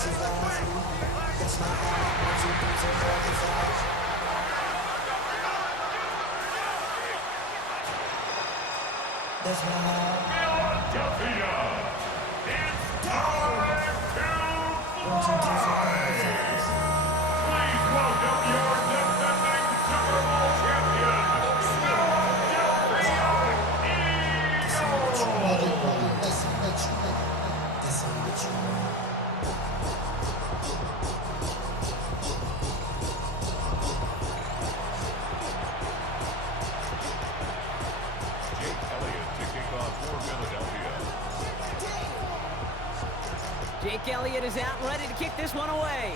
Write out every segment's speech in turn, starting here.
Philadelphia, it's time to fly! Please welcome your defending Super Bowl champion, Jake Elliott is out and ready to kick this one away.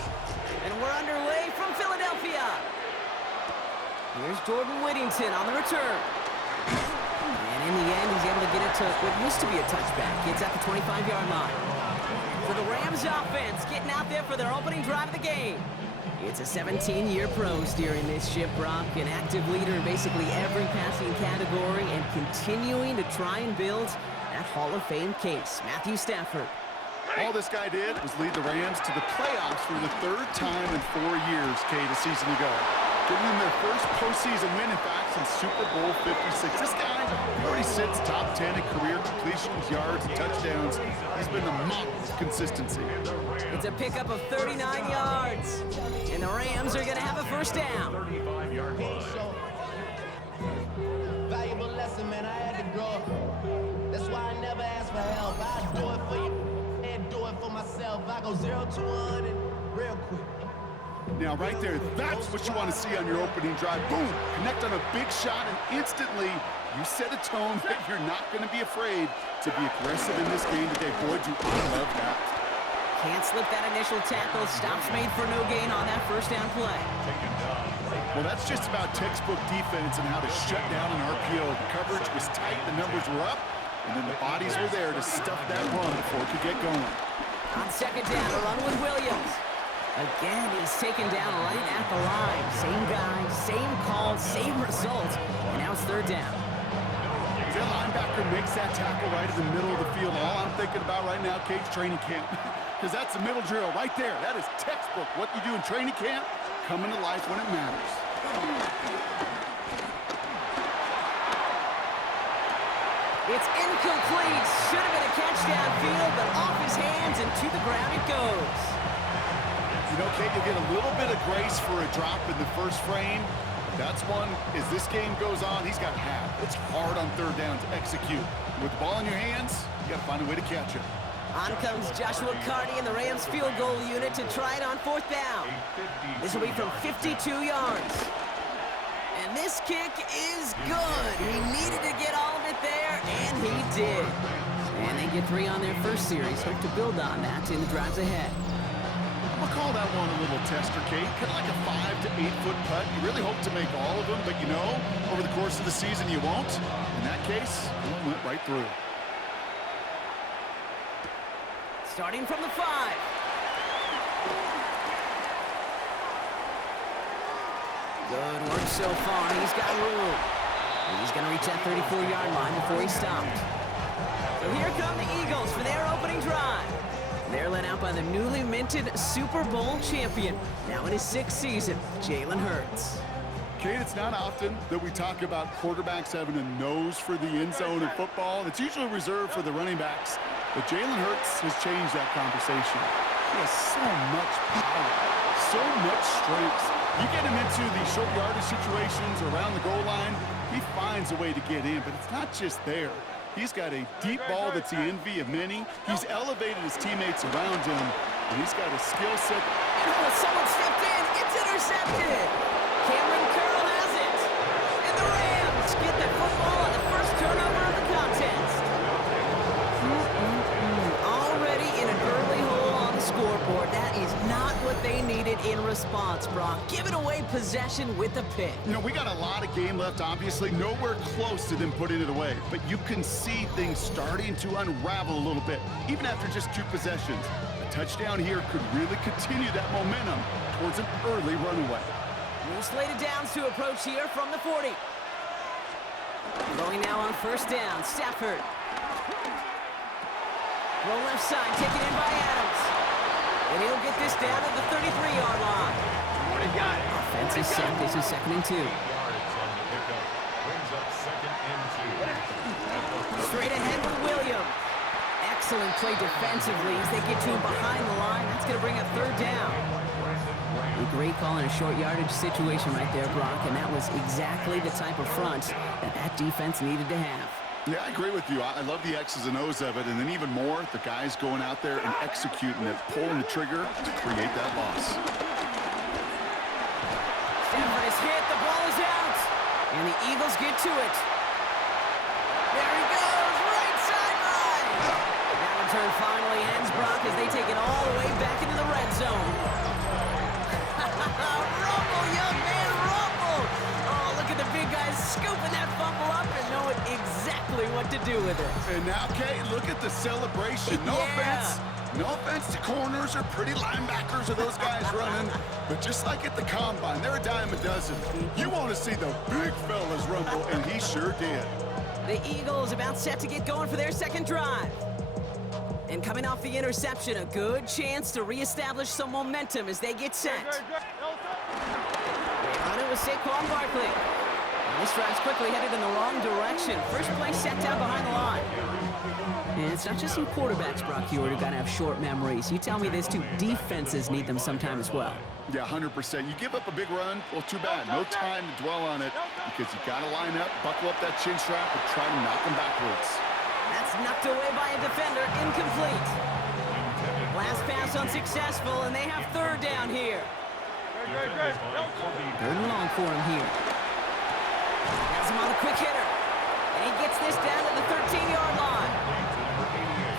And we're underway from Philadelphia. Here's Jordan Whittington on the return. And in the end, he's able to get it to what used to be a touchback. It's at the 25-yard line. For the Rams offense, getting out there for their opening drive of the game. It's a 17-year pro steering this ship, Brock. An active leader in basically every passing category and continuing to try and build that Hall of Fame case. Matthew Stafford. All this guy did was lead the Rams to the playoffs for the third time in 4 years, Kate, a season ago. Giving them their first postseason win, in fact, since Super Bowl 56. This guy already sits top 10 in career completions, yards, and touchdowns. He's been the model of consistency. It's a pickup of 39 yards. And the Rams are going to have a first down. 35-yard line. Valuable lesson, man. I had to grow up. That's why I never ask for help. I do it for you and do it for myself. I go 0 to 100 real quick. Now, right there, that's what you want to see on your opening drive. Boom! Connect on a big shot, and instantly you set a tone that you're not going to be afraid to be aggressive in this game today. Boy, do I love that. Can't slip that initial tackle. Stops made for no gain on that first down play. Well, that's just about textbook defense and how to shut down an RPO. The coverage was tight, the numbers were up, and then the bodies were there to stuff that run before it could get going. On second down, a run with Williams. Again, he's taken down right at the line. Same guy, same call, same result. And now it's third down. That linebacker makes that tackle right in the middle of the field. All I'm thinking about right now, Kate's training camp. Because that's the middle drill right there. That is textbook. What you do in training camp, coming to life when it matters. It's incomplete. Should have been a catch downfield, but off his hands and to the ground it goes. You know, Kate, you'll get a little bit of grace for a drop in the first frame. But that's one, as this game goes on, he's got to have. It's hard on third down to execute. With the ball in your hands, you got to find a way to catch it. On comes Joshua Carty and the Rams field goal unit to try it on fourth down. This will be from 52 yards. And this kick is good. He needed to get all of it there, and he did. And they get 3 on their first series. Hope to build on that in the drives ahead. I'll call that one a little tester, Kate. Kind of like a 5 to 8 foot putt. You really hope to make all of them, but you know, over the course of the season, you won't. In that case, one went right through. Starting from the 5. Good work so far. He's got room. And he's going to reach that 34-yard line before he stopped. So here come the Eagles for their opening drive. They're led out by the newly minted Super Bowl champion, now in his 6th season, Jalen Hurts. Kate, it's not often that we talk about quarterbacks having a nose for the end zone in football. It's usually reserved for the running backs. But Jalen Hurts has changed that conversation. He has so much power, so much strength. You get him into the short yardage situations around the goal line, he finds a way to get in, but it's not just there. He's got a deep ball that's the envy of many. He's elevated his teammates around him, and he's got a skill set. Oh, someone stepped in. It's intercepted. Cameron Curl has it. And the Rams get the football on the first turnover of the contest. Already in an early hole on the scoreboard. That is not what they needed in response, Brock. Giving away possession with a pick. You know, we got a lot of game left, obviously. Nowhere close to them putting it away. But you can see things starting to unravel a little bit, even after just 2 possessions. A touchdown here could really continue that momentum towards an early runaway. New slated downs to approach here from the 40. Going now on first down, Stafford. Roll left side, taken in by Adams. And he'll get this down at the 33-yard line. Offense is set. This is 2nd and 2. Yards on the pickup. Brings up 2nd and 2. Straight ahead with Williams. Excellent play defensively as they get to him behind the line. That's going to bring up 3rd down. A great call in a short yardage situation right there, Brock, and that was exactly the type of front that defense needed to have. Yeah, I agree with you. I love the X's and O's of it, and then even more, the guys going out there and executing it, pulling the trigger to create that loss. Stanford is hit. The ball is out. And the Eagles get to it. There he goes. Right sideline. That return finally ends, Brock, as they take it all the way back into the red zone. Rumble, young man, rumble. Oh, look at the big guys scooping that fumble up and knowing exactly what to do with it. And now, Kate, look at the celebration. No offense. No offense to corners or pretty linebackers or those guys running, but just like at the combine, they're a dime a dozen. You want to see the big fellas rumble, and he sure did. The Eagles about set to get going for their 2nd drive. And coming off the interception, a good chance to reestablish some momentum as they get set. On it was Saquon Barkley. And this drive's quickly headed in the wrong direction. First play set down behind the line. And it's not just some quarterbacks, Brock Hewitt, who got to have short memories. You tell me this too, defenses need them sometime as well. Yeah, 100%. You give up a big run, well, too bad. No time to dwell on it because you got to line up, buckle up that chin strap, and try to knock them backwards. That's knocked away by a defender, incomplete. Last pass unsuccessful, and they have 3rd down here. 3rd and long for him here. Has him on a quick hitter. And he gets this down to the 13-yard line.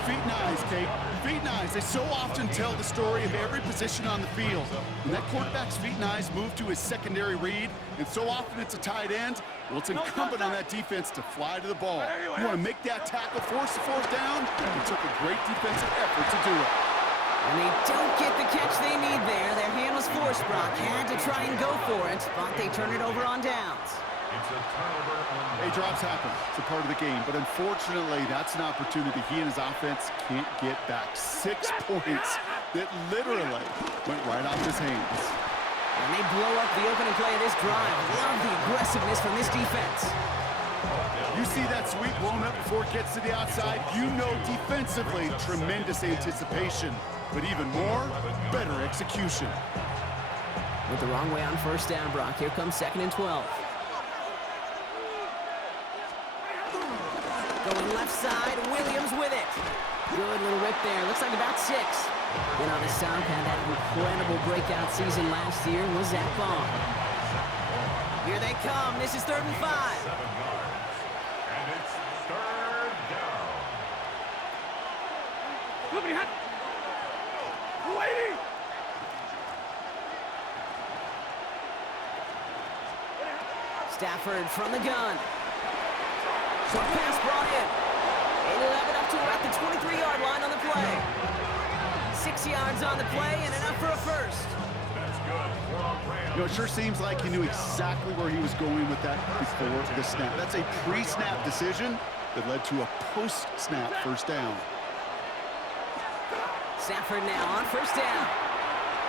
Feet and eyes, Kate. Feet and eyes. They so often tell the story of every position on the field. When that quarterback's feet and eyes move to his secondary read, and so often it's a tight end, well, it's incumbent on that defense to fly to the ball. You want to make that tackle, force the 4th down? It took a great defensive effort to do it. And they don't get the catch they need there. Their hand was forced, Brock. Had to try and go for it, but they turn it over on downs. It's a turnover on Hey, drops happen. It's a part of the game. But unfortunately, that's an opportunity he and his offense can't get back. 6 points that literally went right off his hands. And they blow up the opening play of this drive. Love the aggressiveness from this defense. You see that sweep blown up before it gets to the outside. You know defensively, tremendous anticipation. But even more, better execution. With the wrong way on 1st down, Brock. Here comes 2nd and 12. Going left side, Williams with it. Good little rip there. Looks like about 6. And on the stop, had that incredible breakout season last year was Zach Baum. Here they come. This is 3rd and 5. 7 yards. And it's 3rd down. Stafford from the gun. Short pass brought in. They level it up to about the 23-yard line on the play. 6 yards on the play and enough for a 1st. That's good for a Ram. You know, it sure seems like he knew exactly where he was going with that before the snap. That's a pre-snap decision that led to a post-snap 1st down. Stafford now on 1st down.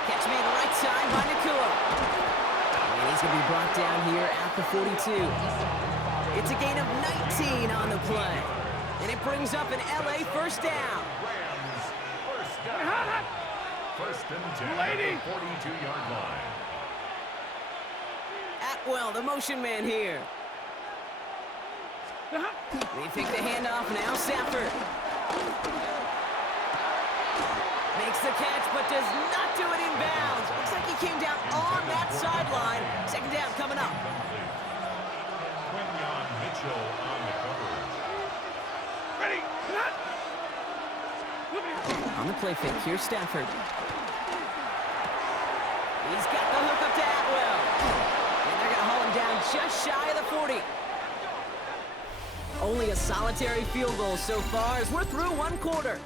Catch made right side by Nakua. And he's going to be brought down here at the 42. It's a gain of 19 on the play. And it brings up an LA 1st down. Rams, 1st down. 1st and 10. 42-yard line. Atwell, the motion man here. They take the handoff now. Stafford makes the catch, but does not do it in bounds. Looks like he came down on that sideline. 2nd down coming up. Quinyon Mitchell on the coverage. On the play fake, here's Stafford. He's got the hook up to Atwell. And they're going to haul him down just shy of the 40. Only a solitary field goal so far as we're through 1 quarter.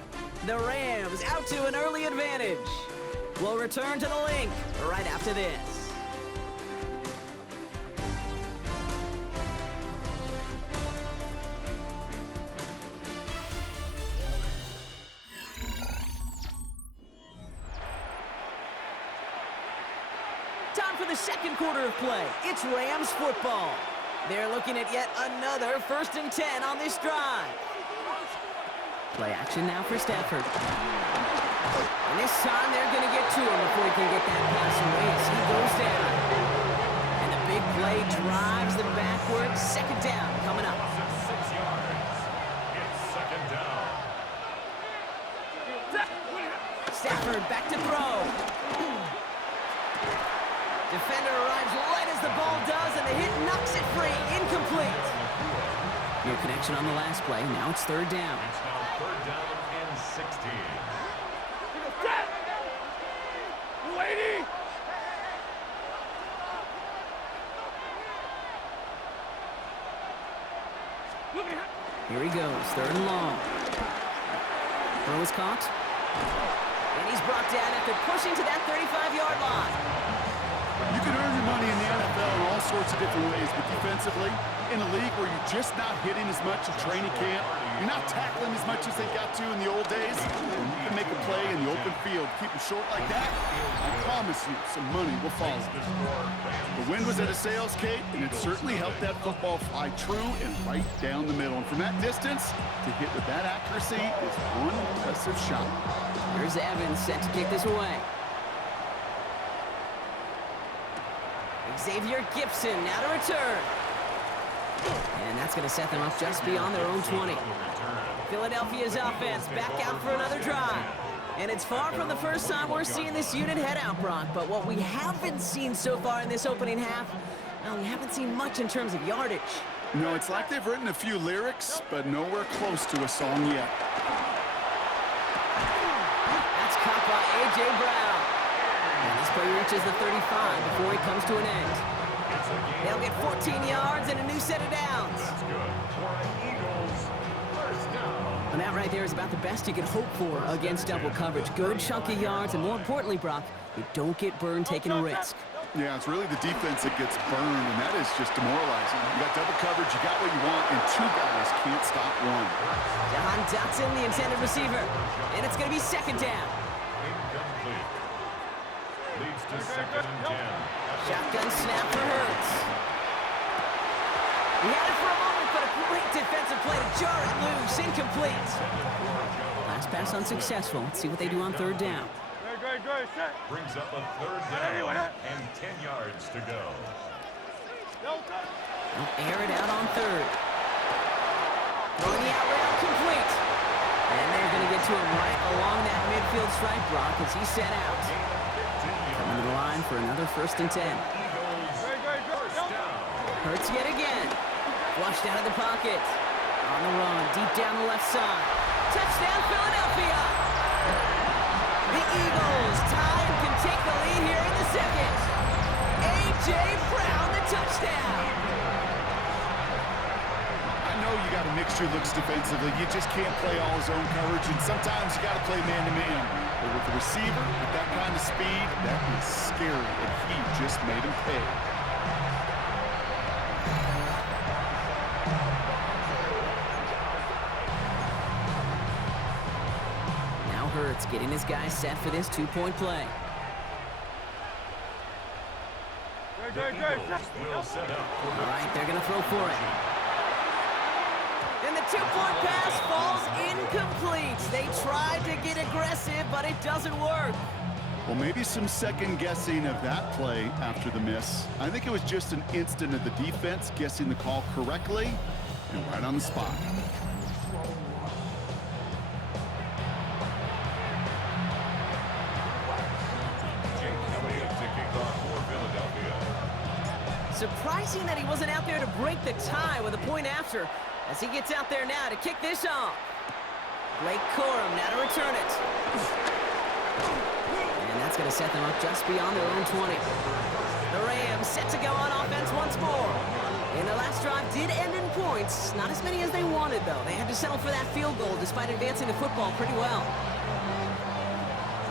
The Rams out to an early advantage. We'll return to the link right after this. for the second quarter of play. It's Rams football. They're looking at yet another 1st and 10 on this drive. Play action now for Stafford. And this time they're going to get to him before he can get that pass away as he goes down. And the big play drives them backwards. 2nd down coming up. 6 yards. It's 2nd down. Stafford back to throw. Defender arrives right as the ball does, and the hit knocks it free. Incomplete. No connection on the last play. Now it's 3rd down. It's now 3rd down and 16. Here he goes, 3rd and long. Throw is caught. And he's brought down after pushing to that 35-yard line. You can earn your money in the NFL in all sorts of different ways, but defensively, in a league where you're just not hitting as much in training camp, you're not tackling as much as they got to in the old days, and you can make a play in the open field, keep it short like that, I promise you some money will follow. The wind was at a sails, Kate, and it certainly helped that football fly true and right down the middle. And from that distance, to hit with that accuracy is one impressive shot. Here's Evans set to kick this away. Xavier Gibson now to return. And that's going to set them up just beyond their own 20. Philadelphia's offense back out for another drive. And it's far from the first time we're seeing this unit head out, Brock. But what we haven't seen so far in this opening half, well, we haven't seen much in terms of yardage. No, it's like they've written a few lyrics, but nowhere close to a song yet. That's caught by A.J. Brown. And this play reaches the 35 before it comes to an end. They'll get 14 yards and a new set of downs. That's good. For an Eagles 1st down. And that right there is about the best you can hope for against double coverage. Good chunky yards, and more importantly, Brock, you don't get burned taking a risk. Yeah, it's really the defense that gets burned, and that is just demoralizing. You got double coverage, you got what you want, and 2 guys can't stop one. John Dotson, the intended receiver. And it's going to be 2nd down. Incomplete. Leads to 2nd and 10. Shotgun snap for Hurts. He had it for a moment, but a great defensive play to jar it loose. Incomplete. Last pass unsuccessful. Let's see what they do on 3rd down. Brings up a 3rd down and 10 yards to go. They'll air it out on 3rd. Throwing the out route complete. And they're going to get to him right along that midfield stripe, Brock, as he's set out. Coming to the line for another 1st and 10. Hurts yet again. Flushed out of the pocket. On the run, deep down the left side. Touchdown, Philadelphia! The Eagles tie and can take the lead here in the 2nd. A.J. Brown, the touchdown! I know you got to mix your looks defensively. You just can't play all zone coverage, and sometimes you got to play man-to-man. But with the receiver, with that kind of speed, that is scary, and he just made him pay. Now Hurts getting his guys set for this 2-point play. Will set up for All right, they're going to throw for it. And the 2-point pass falls incomplete. They tried to get aggressive, but it doesn't work. Well, maybe some second-guessing of that play after the miss. I think it was just an instant of the defense guessing the call correctly and right on the spot. Surprising that he wasn't out there to break the tie with a point after, as he gets out there now to kick this off. Blake Corum now to return it. And that's going to set them up just beyond their own 20. The Rams set to go on offense once more. And the last drive did end in points. Not as many as they wanted, though. They had to settle for that field goal despite advancing the football pretty well.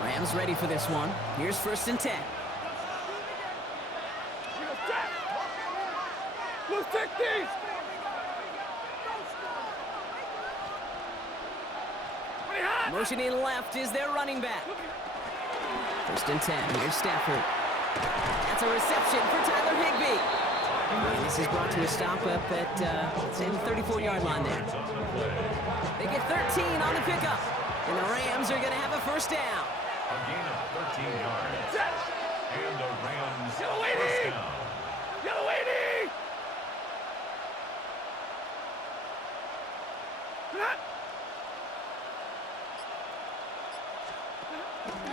Rams ready for this one. Here's 1st and 10. Motioning left is their running back. 1st and 10. Here's Stafford. That's That's a reception for Tyler Higbee. And this is brought to a stop up at, say, the 34-yard line there. They get 13 on the pickup. And the Rams are going to have a first down. A gain of 13 yards. And the Rams first down.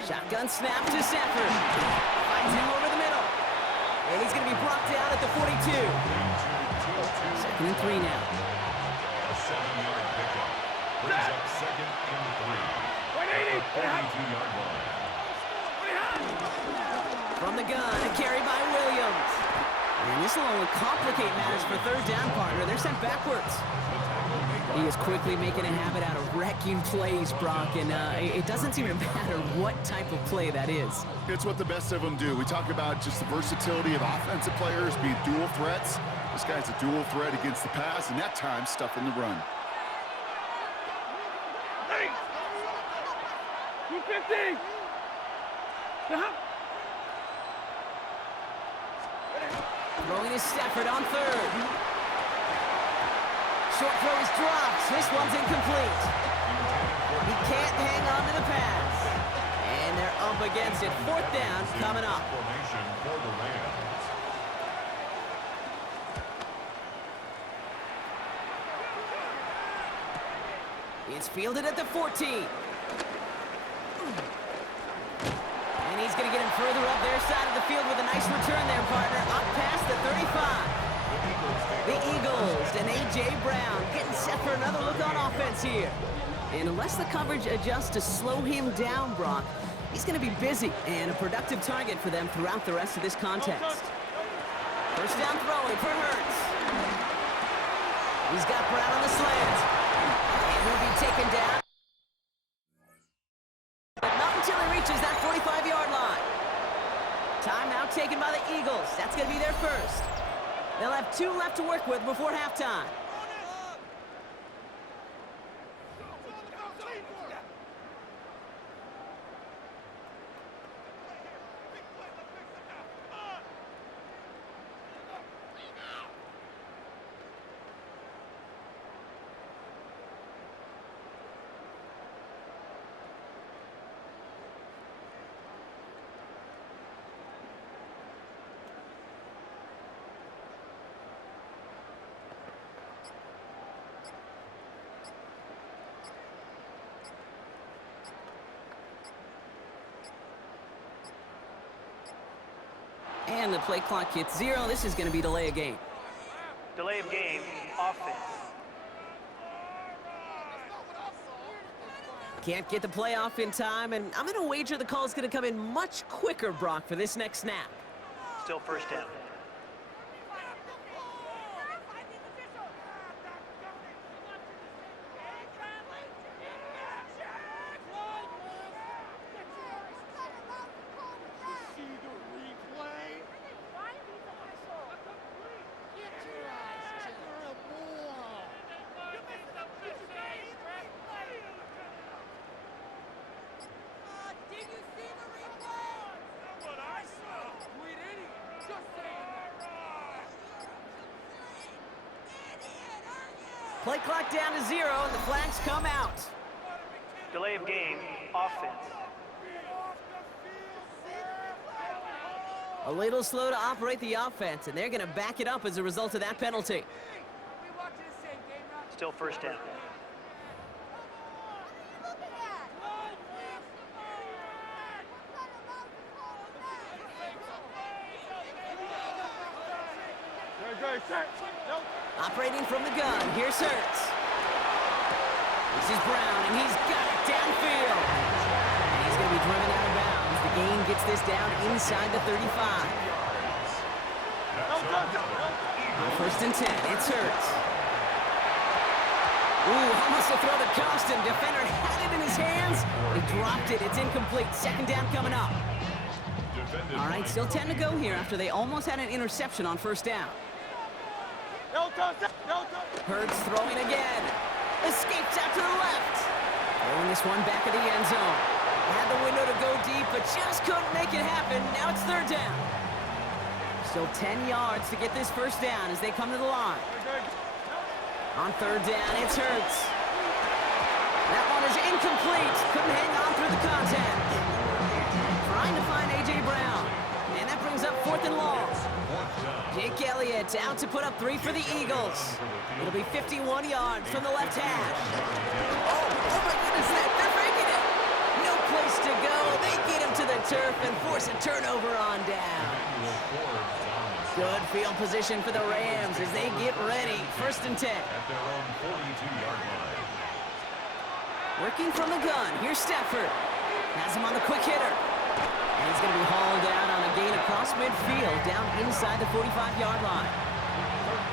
Shotgun snap to Stafford. Finds him over the middle. And he's going to be brought down at the 42. Second and 3 now. A 7-yard pickup. Brings up second and 3. 42-yard line. From the gun, a carry by Williams. And this will only complicate matters for third down, partner. They're sent backwards. He is quickly making a habit out of wrecking plays, Brock, and it doesn't seem to matter what type of play that is. It's what the best of them do. We talk about just the versatility of offensive players being dual threats. This guy's a dual threat against the pass, and that time stuffing the run. 250. Throwing is Stafford on third. Short throw is dropped. This one's incomplete. He can't hang on to the pass. And they're up against it. Fourth down coming up. Formation for the Rams. It's fielded at the 14. And he's going to get him further up their side of the field with a nice return there, partner. Up past the 35. The Eagles and A.J. Brown getting set for another look on offense here. And unless the coverage adjusts to slow him down, Brock, he's going to be busy and a productive target for them throughout the rest of this contest. First down throwing for Hurts. He's got Brown on the slant. And he'll be taken down. But not until he reaches that 45-yard line. Timeout taken by the Eagles. That's going to be their first. They'll have 2 left to work with before halftime. And the play clock hits 0. This is going to be delay of game. Delay of game, offense. Can't get the play off in time, and I'm going to wager the call is going to come in much quicker, Brock, for this next snap. Still first down. Play clock down to 0, and the flags come out. Delay of game, offense. A little slow to operate the offense, and they're going to back it up as a result of that penalty. Still first down. Operating from the gun, here's Hurts. This is Brown, and he's got it downfield. And he's going to be driven out of bounds. The gain gets this down inside the 35. On first and 10, it's Hurts. Ooh, almost a throw that cost him. Defender had it in his hands. He dropped it. It's incomplete. Second down coming up. All right, still 10 to go here after they almost had an interception on first down. Hurts throwing again. Escapes out to the left. Throwing this one back at the end zone. Had the window to go deep, but just couldn't make it happen. Now it's third down. Still 10 yards to get this first down as they come to the line. On third down, it's Hurts. That one is incomplete. Couldn't hang on through the contact. Trying to find A.J. Brown. And that brings up 4th and long. Jake Elliott out to put up 3 for the Eagles. It'll be 51 yards from the left hash. Oh my goodness, they're breaking it. No place to go. They get him to the turf and force a turnover on down. Good field position for the Rams as they get ready. 1st and 10. At their own 42-yard line. Working from the gun. Here's Stafford. Has him on the quick hitter. And he's going to be hauled out on a gain across midfield down inside the 45-yard line.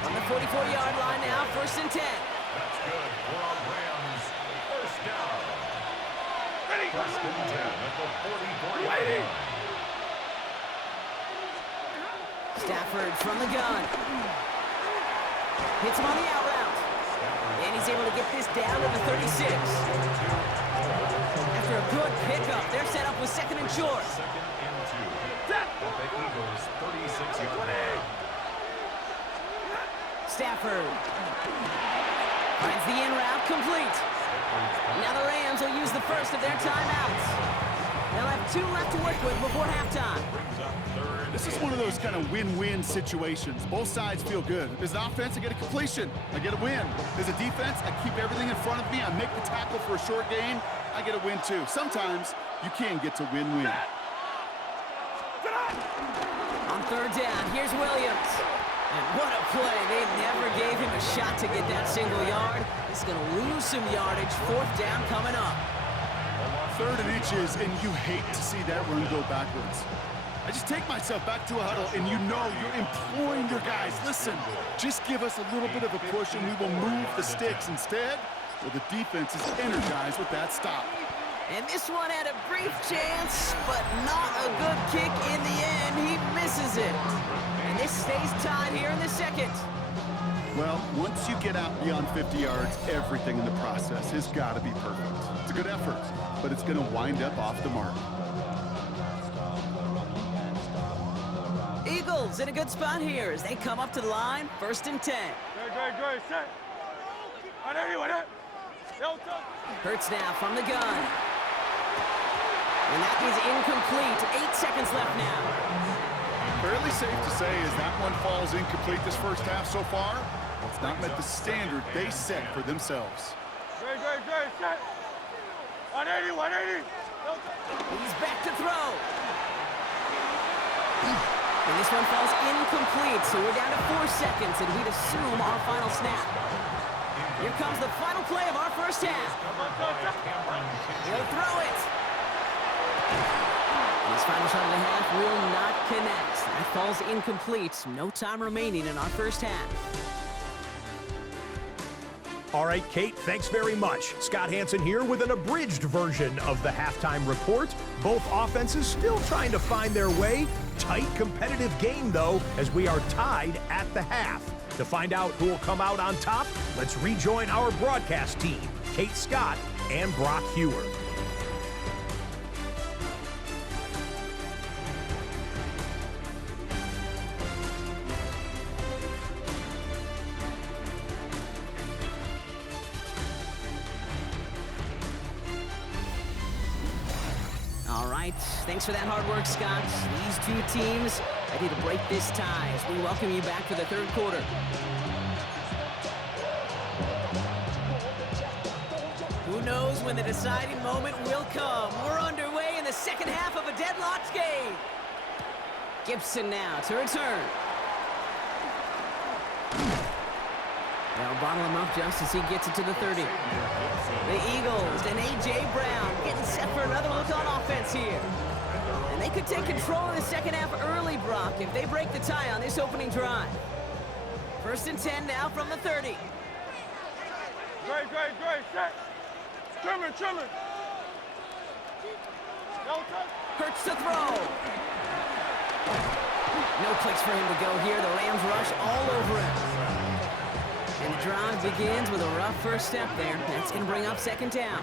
On the 44-yard line now, 1st and 10. That's good for our Rams. First down. First and 10 at the 44-yard line. Stafford from the gun. Hits him on the out route. And he's able to get this down to the 36. After a good pickup, they're set up with 2nd and short. 2nd and 2. At the Eagles' 36-yard line. Stafford finds the in route complete. Now the Rams will use the first of their timeouts. They'll have 2 left to work with before halftime. Brings up 3rd. This is one of those kind of win-win situations. Both sides feel good. As an offense, I get a completion. I get a win. As a defense, I keep everything in front of me. I make the tackle for a short gain. I get a win, too. Sometimes, you can get to win-win. On third down, here's Williams. And what a play. They never gave him a shot to get that single yard. He's going to lose some yardage. 4th down coming up. 3rd and inches, and you hate to see that run go backwards. I just take myself back to a huddle, and you know you're imploring your guys, listen, just give us a little bit of a push, and we will move the sticks. Instead, well, the defense is energized with that stop. And this one had a brief chance, but not a good kick in the end. He misses it. And this stays tied here in the 2nd. Well, once you get out beyond 50 yards, everything in the process has got to be perfect. It's a good effort, but it's going to wind up off the mark. Eagles in a good spot here as they come up to the line. 1st and 10. Good. Set. Hurts now from the gun. And that is incomplete. 8 seconds left now. Fairly safe to say as that one falls incomplete this first half so far, it's not met the standard they set for themselves. Good. Set. 180. He's back to throw. And this one falls incomplete, so we're down to 4 seconds, and we'd assume our final snap. Here comes the final play of our first half. He'll throw it. This final shot of the half will not connect. That falls incomplete. No time remaining in our first half. All right, Kate, thanks very much. Scott Hansen here with an abridged version of the halftime report. Both offenses still trying to find their way. Tight, competitive game, though, as we are tied at the half. To find out who will come out on top, let's rejoin our broadcast team, Kate Scott and Brock Hewer. All right, thanks for that hard work, Scott. These 2 teams ready to break this tie as we welcome you back for the 3rd quarter. Who knows when the deciding moment will come? We're underway in the 2nd half of a deadlocked game. Gibson now to return. They'll bottle him up just as he gets it to the 30. The Eagles and A.J. Brown getting set for another look on offense here. And they could take control of the 2nd half early, Brock, if they break the tie on this opening drive. 1st and 10 now from the 30. Great. Set. Trimmer. Hurts to throw. No place for him to go here. The Rams rush all over him. And the drive begins with a rough first step there. That's going to bring up 2nd down.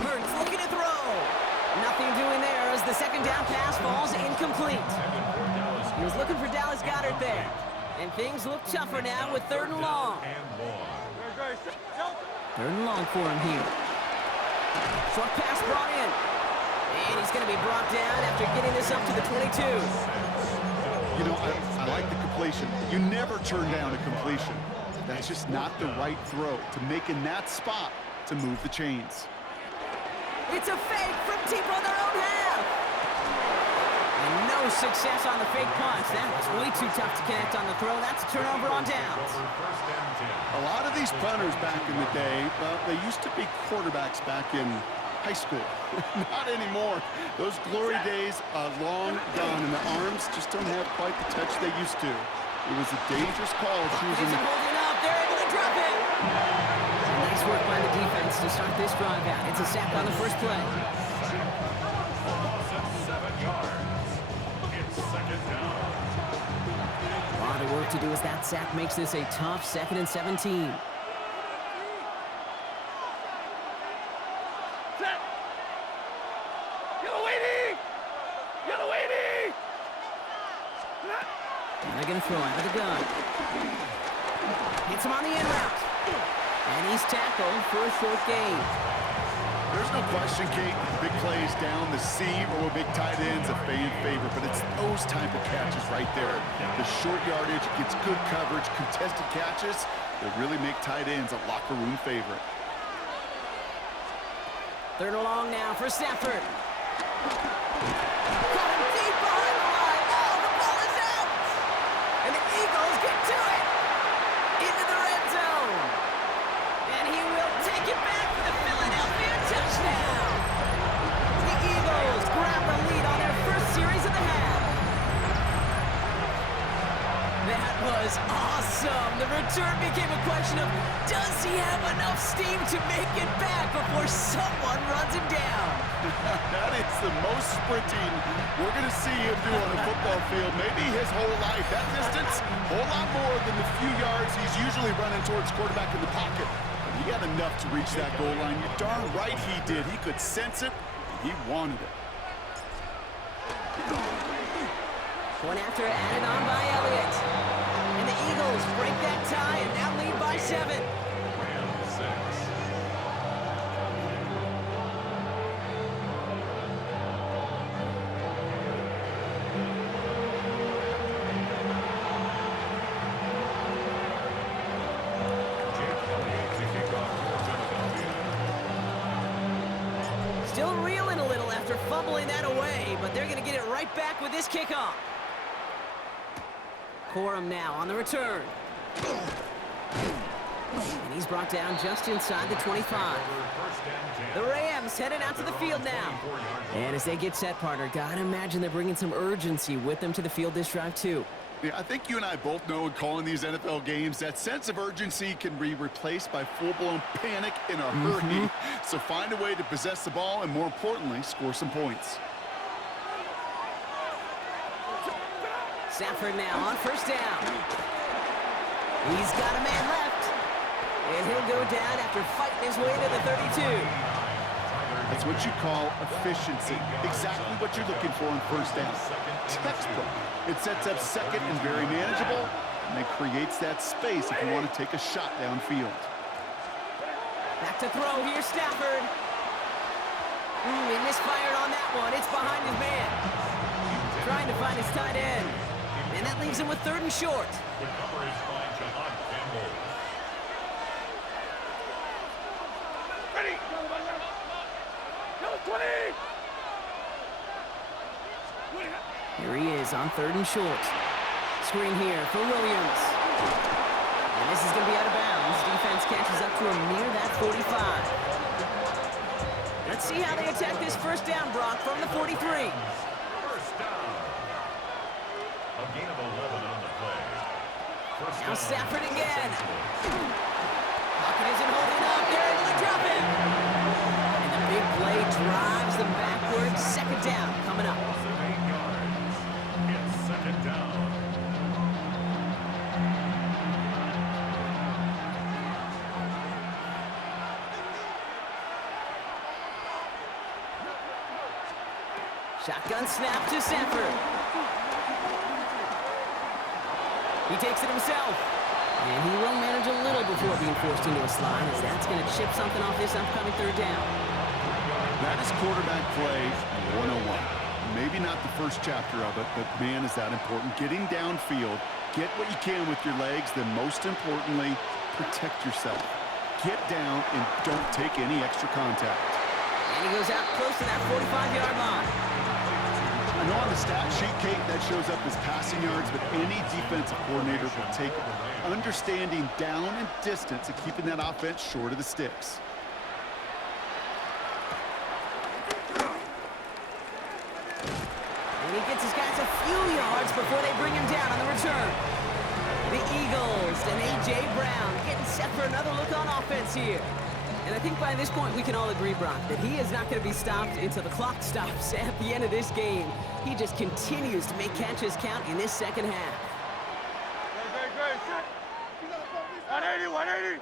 Hurts looking to throw. Nothing doing the second down pass falls incomplete. He was looking for Dallas Goedert there. And things look tougher now with 3rd and long. 3rd and long for him here. Short pass brought in. And he's going to be brought down after getting this up to the 22. You know, I like the completion. You never turn down a completion. That's just not the right throw to make in that spot to move the chains. It's a fake from deep on their own half. And no success on the fake punch. That was way too tough to connect on the throw. That's a turnover on downs. A lot of these punters back in the day, well, they used to be quarterbacks back in high school. Not anymore. Those glory days are long gone, and the arms just don't have quite the touch they used to. It was a dangerous call choosing. Holding up. They're able to drop it. Nice work by the defense to start this drive out. It's a sack on the first play. 7 yards. It's 2nd down. A lot of work to do as that sack makes this a tough 2nd and 17. And they're going to throw out of the gun. Hits him on the in route. And he's tackled for a short gain. There's no question, Kate, big plays down the seam or big tight ends a fan favorite, but it's those type of catches right there. The short yardage gets good coverage, contested catches that really make tight ends a locker room favorite. 3rd and long now for Stafford. Coming deep behind the line. Oh, the ball is out. And the Eagles get to it. Into the red zone. And he will take it back for the Philadelphia touchdown. The Eagles grab the lead on their first series of the half. That was awesome. The return became a question of, does he have enough steam to make it back before someone runs him down? That is the most sprinting we're going to see him do on a football field. Maybe his whole life. That distance, a whole lot more than the few yards he's usually running towards quarterback in the pocket. But he had enough to reach that goal line. You're darn right he did. He could sense it. He wanted it. One after added on by Elliott. And the Eagles break that tie and now lead by 7. Rams 6. Still reeling a little after fumbling that away, but they're going to get it right back with this kickoff. Corum now on the return. And he's brought down just inside the 25. The Rams headed out to the field now. And as they get set, partner, gotta imagine they're bringing some urgency with them to the field this drive too. Yeah, I think you and I both know in calling these NFL games that sense of urgency can be replaced by full-blown panic in a hurry. So find a way to possess the ball and, more importantly, score some points. Stafford now on first down. He's got a man left. And he'll go down after fighting his way to the 32. That's what you call efficiency. Exactly what you're looking for on first down. Textbook. It sets up second and very manageable, and it creates that space if you want to take a shot downfield. Back to throw here, Stafford. He misfired on that one. It's behind his man. Trying to find his tight end. And that leaves him with 3rd and short. The cover is by John Campbell. Ready. Number 20. Here he is on 3rd and short. Screen here for Williams. And this is going to be out of bounds. Defense catches up to him near that 45. Let's see how they attack this first down, Brock, from the 43. First down. A gain of 11 on the play. First Now down. Stafford again. Pocket isn't holding up. They're able to drop him. And the big play drives them backwards. 2nd down coming up. 8 yards. It's 2nd down. Shotgun snap to Sanford. He takes it himself. And he will manage a little before being forced into a slide, as that's going to chip something off this upcoming third down. That is quarterback play 101. Maybe not the first chapter of it, but man, is that important. Getting downfield, get what you can with your legs, then most importantly, protect yourself. Get down and don't take any extra contact. And he goes out close to that 45-yard line. I know on the stat sheet, Kate, that shows up as passing yards, but any defensive coordinator will take understanding down and distance and keeping that offense short of the sticks. And he gets his guys a few yards before they bring him down on the return. The Eagles and A.J. Brown getting set for another look on offense here. And I think by this point we can all agree, Brock, that he is not going to be stopped until the clock stops at the end of this game. He just continues to make catches count in this second half. Great. 180.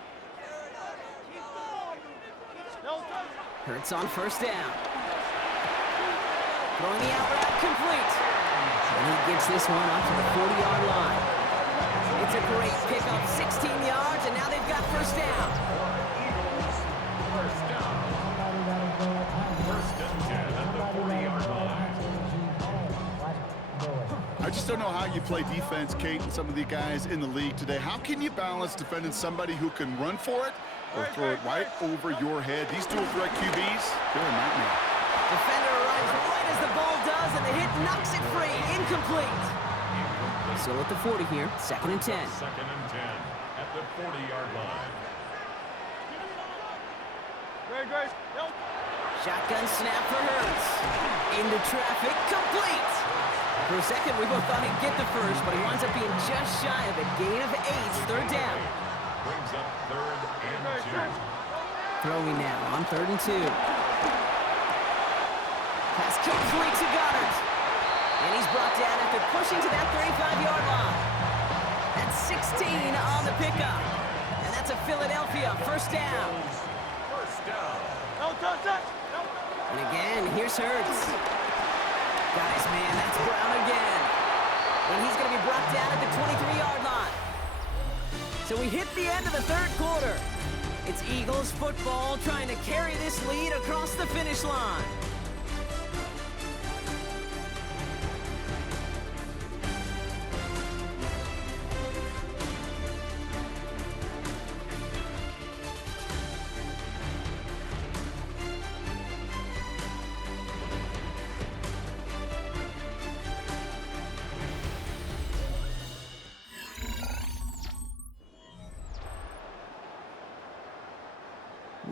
Hurts on first down. Throwing the out route complete. And he gets this one up to the 40-yard line. It's a great pickup, 16 yards, and now they've got first down. First down. First and 10 at the 40-yard line. I just don't know how you play defense, Kate, and some of the guys in the league today. How can you balance defending somebody who can run for it or throw it right over your head? These dual threat QBs, they're a nightmare. Defender arrives right as the ball does, and the hit knocks it free. Incomplete. Still at the 40 here, second and 10. Second and 10 at the 40-yard line. Great. Shotgun snap for Hurts. Into traffic, complete. For a second, we both thought he'd get the first, but he winds up being just shy of a gain of 8, third down. Brings up third and 2. Throwing now on third and 2. Pass complete to Goddard. And he's brought down after pushing to that 35-yard line. That's 16 on the pickup. And that's a Philadelphia first down. First down. And again, here's Hurts. Got his man, that's Brown again. And he's going to be brought down at the 23-yard line. So we hit the end of the third quarter. It's Eagles football trying to carry this lead across the finish line.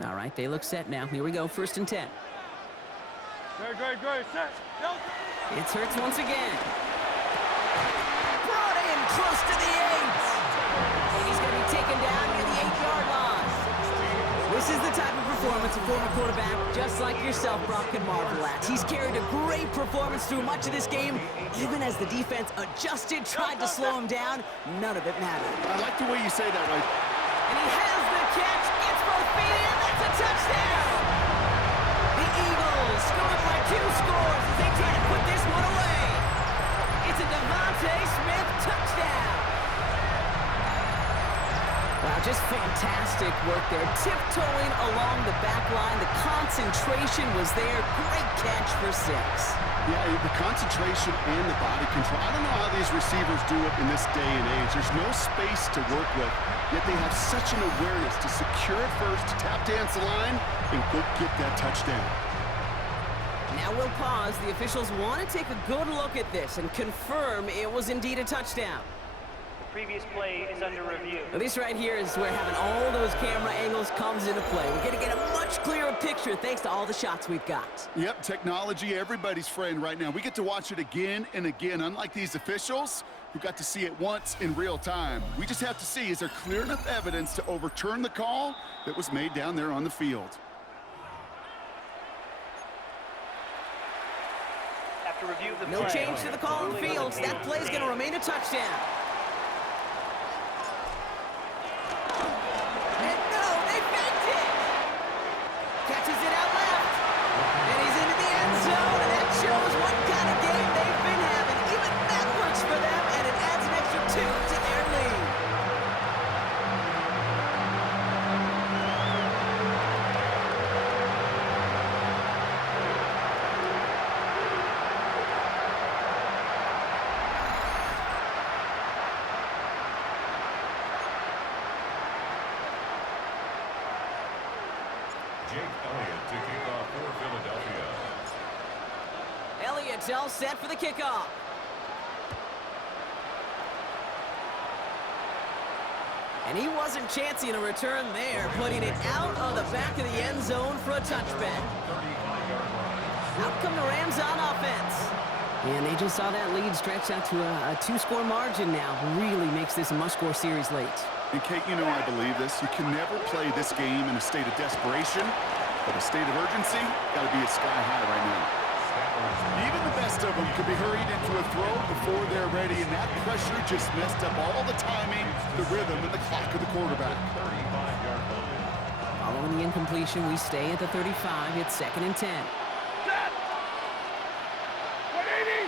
All right, they look set now. Here we go, first and 10. Great. Set. It's Hurts once again. Brought in close to the 8. And he's going to be taken down near the 8-yard line. This is the type of performance a former quarterback, just like yourself, Brock, can marvel at. He's carried a great performance through much of this game. Even as the defense adjusted, tried to slow him down, none of it mattered. I like the way you say that, right? And he has the catch, gets both feet in, that's a touchdown! The Eagles scored by 2 scores as they try to put this one away. It's a Devontae Smith touchdown! Wow, just fantastic work there. Tiptoeing along the back line, the concentration was there. Great catch for 6. Yeah, the concentration and the body control. I don't know how these receivers do it in this day and age. There's no space to work with, yet they have such an awareness to secure it first, tap dance the line, and go get that touchdown. Now we'll pause. The officials want to take a good look at this and confirm it was indeed a touchdown. The previous play is under review. Now this right here is where having all those camera angles comes into play. We're going to get a much clearer picture thanks to all the shots we've got. Yep, technology, everybody's friend right now. We get to watch it again and again, unlike these officials who got to see it once in real time. We just have to see, is there clear enough evidence to overturn the call that was made down there on the field? After review of the No play, change to the call on the field. That play is going to remain a touchdown. And no, they faked it. Catches it out left. And he's into the end zone, and that shows what it's all set for the kickoff. And he wasn't chancing a return there, putting it out of the back of the end zone for a touchback. Out come the Rams on offense. And they just saw that lead stretch out to a two-score margin now. Really makes this a must-score series late. And Kate, you know I believe this. You can never play this game in a state of desperation, but a state of urgency got to be at sky high right now. Even the best of them could be hurried into a throw before they're ready, and that pressure just messed up all the timing, the rhythm, and the clock of the quarterback. Following the incompletion, we stay at the 35. It's 2nd and 10. Set! 180!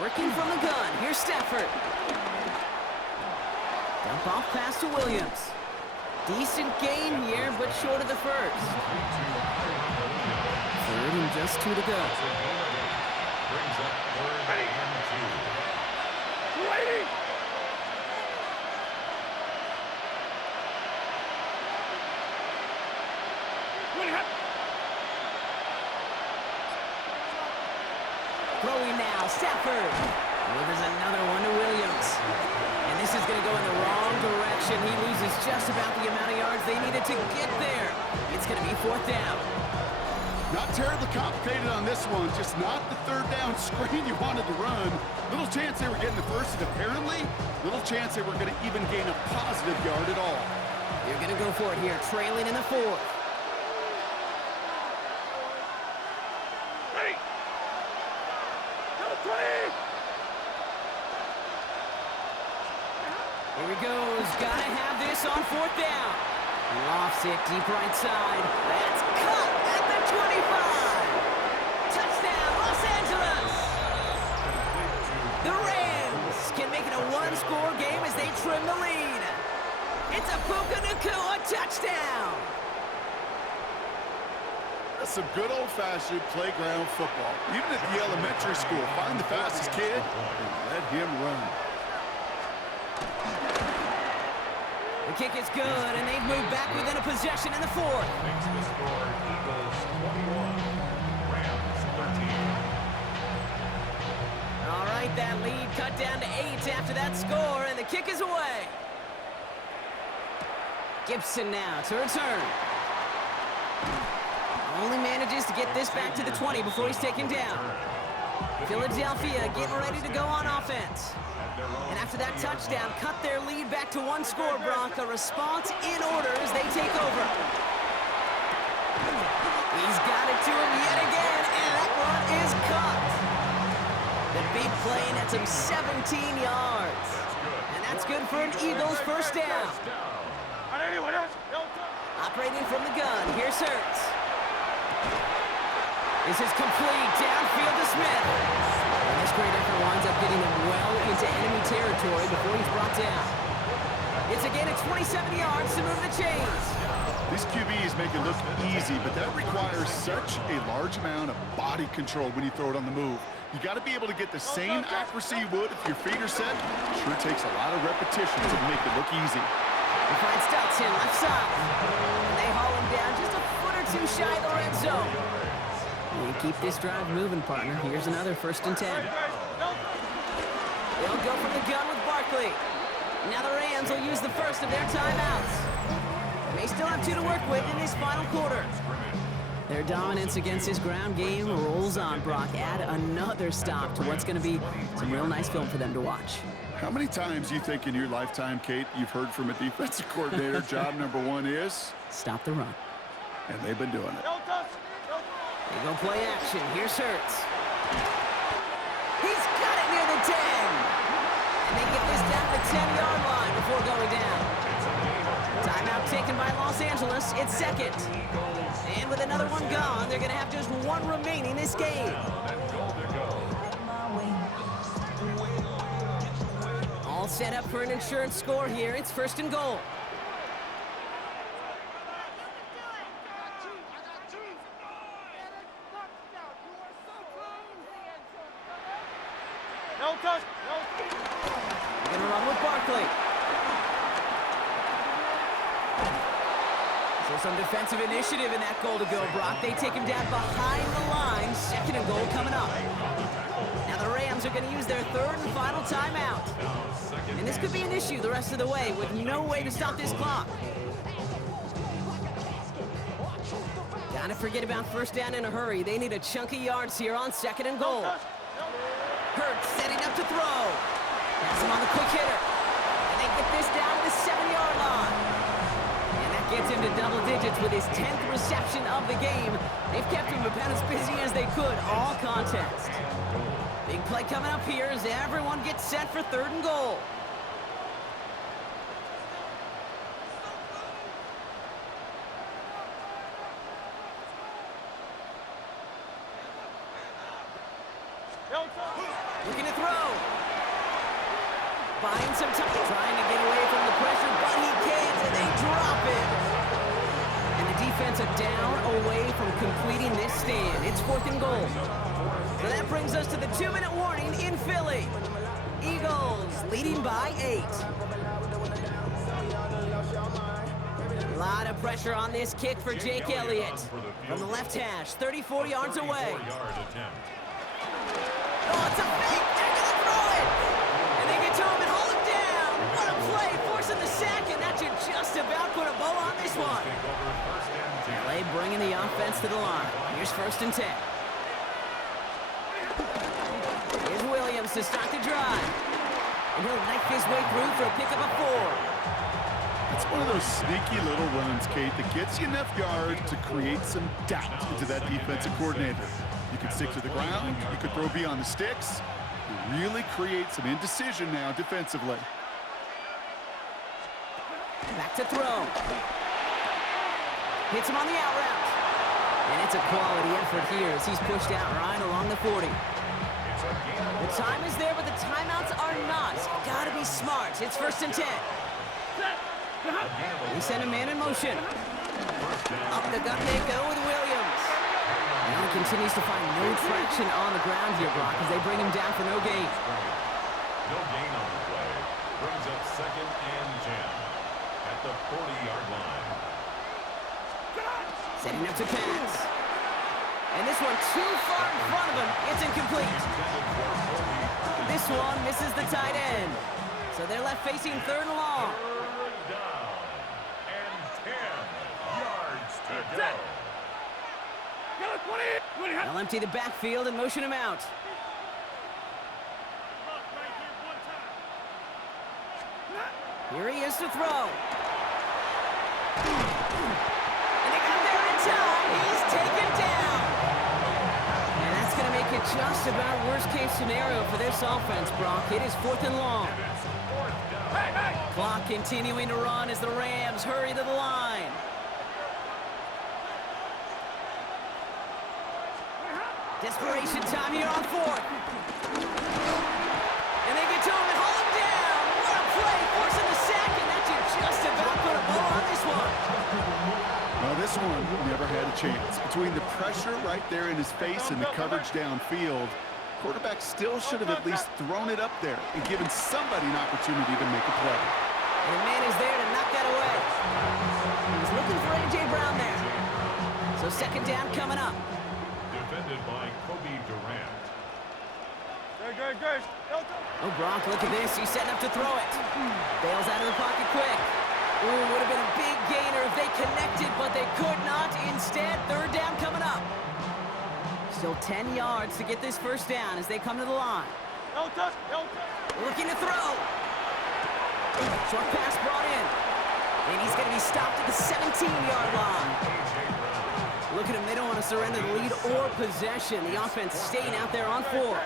Working from the gun. Here's Stafford. Dump off pass to Williams. Decent gain here, but short of the first. 3rd and just 2 to go. Brings up 3rd and 2. 280! Throwing now, Stafford. Delivers another one to Williams. And this is going to go in the wrong direction. He loses just about the amount of yards they needed to get there. It's going to be 4th down. Not terribly complicated on this one, just not the 3rd down screen you wanted to run. Little chance they were getting the first, and apparently, little chance they were going to even gain a positive yard at all. They're going to go for it here, trailing in the 4th. Ready! Number 20! Here he goes. Gotta have this on 4th down. Lofts it deep right side. That's cut at the 25. Touchdown, Los Angeles. The Rams can make it a one-score game as they trim the lead. It's a Puka Nacua touchdown. That's some good old-fashioned playground football. Even at the elementary school, find the fastest kid and let him run. The kick is good, and they've moved back within a possession in the 4th. Makes the score Eagles 21, Rams 13. All right, that lead cut down to 8 after that score, and the kick is away. Gibson now to return. Only manages to get this back to the 20 before he's taken down. Philadelphia getting ready to go on offense. And after that touchdown, cut their lead back to 1 score, Brock. A response in order as they take over. He's got it to him yet again, and that one is caught. The big play nets him 17 yards. And that's good for an Eagles first down. Operating from the gun, here's Hurts. This is complete, downfield to Smith. And this great effort winds up getting him well into enemy territory before he's brought down. It's a gain of 27 yards to move the chains. These QBs make it look easy, but that requires such a large amount of body control when you throw it on the move. You got to be able to get the same accuracy you would if your feet are set. Sure takes a lot of repetition to make it look easy. They find Stelton left side. And they haul him down just a foot or two shy of the red zone. And keep this drive moving, partner. Here's another 1st and 10. They'll go from the gun with Barkley. Now the Rams will use the first of their timeouts. They still have 2 to work with in this final quarter. Their dominance against this ground game rolls on, Brock. Add another stop to what's going to be some real nice film for them to watch. How many times you think in your lifetime, Kate, you've heard from a defensive coordinator, job number 1 is? Stop the run. And they've been doing it. They go play action. Here's Hurts. He's got it near the 10. And they get this down to the 10-yard line before going down. Timeout taken by Los Angeles. It's 2nd. And with another one gone, they're going to have just 1 remaining this game. All set up for an insurance score here. It's 1st and goal. No touch. They're going to run with Barkley. So some defensive initiative in that goal to go, Brock. They take him down behind the line. 2nd and goal coming up. Now the Rams are going to use their 3rd and final timeout. And this could be an issue the rest of the way with no way to stop this clock. Gotta forget about 1st down in a hurry. They need a chunk of yards here on 2nd and goal. Hurts setting up to throw. Pass him on the quick hitter. And they get this down to the 7-yard line. And that gets him to double digits with his 10th reception of the game. They've kept him about as busy as they could all contest. Big play coming up here as everyone gets set for 3rd and goal. Looking to throw. Buying some time. Trying to get away from the pressure, but he can't, and they drop it. And the defense are down away from completing this stand. It's 4th and goal. So that brings us to the 2-minute warning in Philly. Eagles leading by 8. A lot of pressure on this kick for Jake Elliott. From the left hash, 34 yards away. Oh, it's a fake! They're gonna throw it! And they get to him and hold him down! What a play! Forcing the sack, and that should just about put a bow on this one. LA bringing the offense to the line. Here's 1st and 10. Here's Williams to start the drive. And he'll knife his way through for a pickup of 4. It's one of those sneaky little runs, Kate, that gets you enough yards to create some doubt into that defensive coordinator. You could stick to the ground, you could throw beyond the sticks. You really create some indecision now defensively. Back to throw. Hits him on the out route. And it's a quality effort here as he's pushed out right along the 40. The time is there, but the timeouts are not. Gotta be smart. It's 1st and 10. They send a man in motion. Up the gut they go with Williams. Now he continues to find no traction on the ground here, Brock, as they bring him down for no gain. No gain on the play. Brings up 2nd and 10 at the 40-yard line. Setting up to pass. And this one too far in front of him. It's incomplete. This one misses the tight end. So they're left facing 3rd and long. 3rd down and 10 yards to go. They'll empty the backfield and motion him out. Here he is to throw. And they got there in time. He's taken down. And that's going to make it just about worst-case scenario for this offense, Brock. It is 4th and long. Clock continuing to run as the Rams hurry to the line. Desperation time here on 4th. And they get to him and hold him down. What a play, forcing the sack, and that should just about put a bow on this one. Well, this one never had a chance. Between the pressure right there in his face and the coverage downfield, quarterback still should have at least thrown it up there and given somebody an opportunity to make a play. And the man is there to knock that away. He's looking for A.J. Brown there. So 2nd down coming up. Defended by Kobe Durant. Oh, Brock, look at this. He's setting up to throw it. Bails out of the pocket quick. Ooh, would have been a big gainer if they connected, but they could not. Instead, 3rd down coming up. Still 10 yards to get this 1st down as they come to the line. Looking to throw. Short pass brought in. And he's going to be stopped at the 17-yard line. Look at them. They don't want to surrender the lead or possession. The offense staying out there on 4.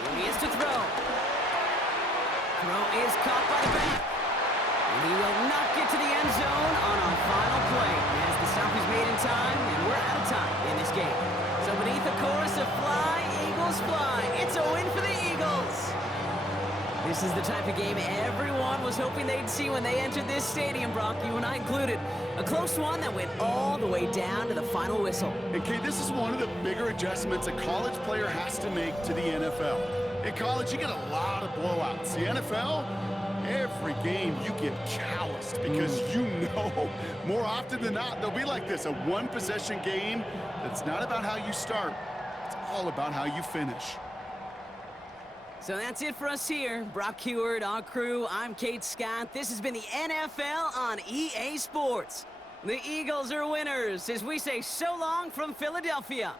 Here he is to throw. Throw is caught by the back. And he will not get to the end zone on our final play as the stop is made in time, and we're out of time in this game. So beneath the chorus of Fly, Eagles Fly, it's a win for the Eagles. This is the type of game everyone was hoping they'd see when they entered this stadium, Brock, you and I included. A close one that went all the way down to the final whistle. And Kate, this is one of the bigger adjustments a college player has to make to the NFL. In college, you get a lot of blowouts. The NFL, Every game you get calloused because you know more often than not they'll be like this, a one-possession game that's not about how you start. It's all about how you finish. So that's it for us here. Brock Heward, our crew, I'm Kate Scott. This has been the NFL on EA Sports. The Eagles are winners as we say so long from Philadelphia.